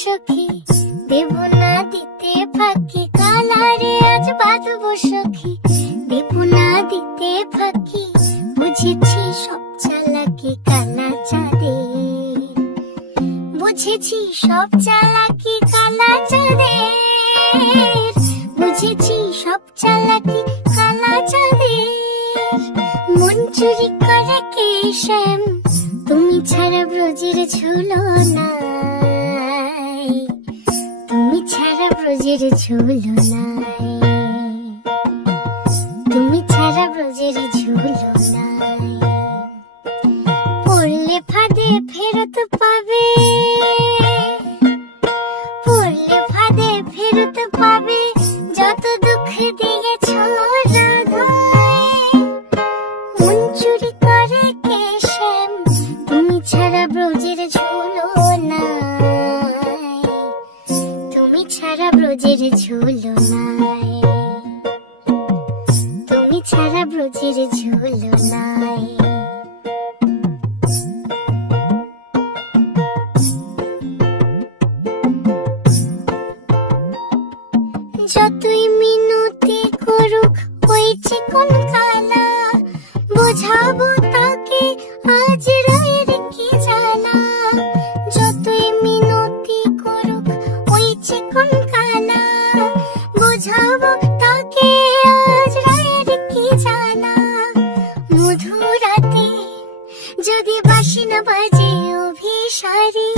সখী, দেব না দিতে ফাঁকি, কালারে আজ বাঁধবো সখী, দেব না দিতে ফাঁকি। বুঝেছি সব চালাকি কালা চাঁদে, বুঝেছি সব চালাকি কালা চাঁদে, বুঝেছি সব চালাকি কালা চাঁদে। মন চুরি করে কে শ্যাম, তুমি ছাড়া ব্রজের ঝুলো নাই, তুমি ছাড়া ব্রজের ঝুলো নাই, তুমি ছাড়া ব্রজের ঝুলো নাই। পড়লে ফাঁদে ফেরত পাবে, পড়লে ফাঁদে ফেরত পাবে, যত দুঃখ দিয়েছ রাধায়। মন চুরি করে কে শ্যাম, তুমি ছাড়া ব্রজের ঝুলো নাই, তুমি ছাড়া ব্রজের ঝুলো নাই, তুমি ছাড়া ব্রজের ঝুলো নাই। যতই মিনতি করুক ওই চিকন কালা, বোঝাবো তাকে আজ রায়ের কি জ্বালা। যতই মিনতি করুক ওই চিকন কালা, বোঝাবো তাকে আজ রায়ের কি জ্বালা। মধুরাতে যদি বাঁশি না বাজে অভিসারী,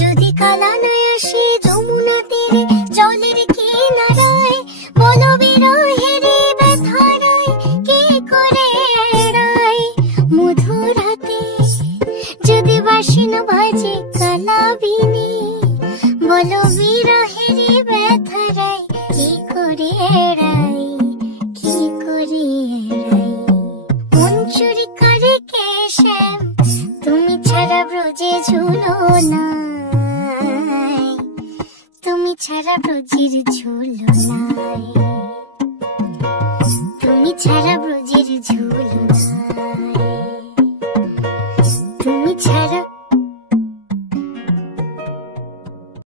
যদি কালা না আসে যমুনা তীরে জলের কিনারায়, বলো বিরহের ব্যথারায় কি করে এড়ায়। মধুরাতে যদি বাঁশি না বাজে কালা বিনি, বলো বিরহের ব্যথারায় কি করে এড়ায়, কি করে এড়ায়। মন চুরি করে কে শ্যাম, তুমি ছাড়া ব্রজে ঝুলো নাই, তুমি ছাড়া ব্রজের ঝুলো নাই, তুমি ছাড়া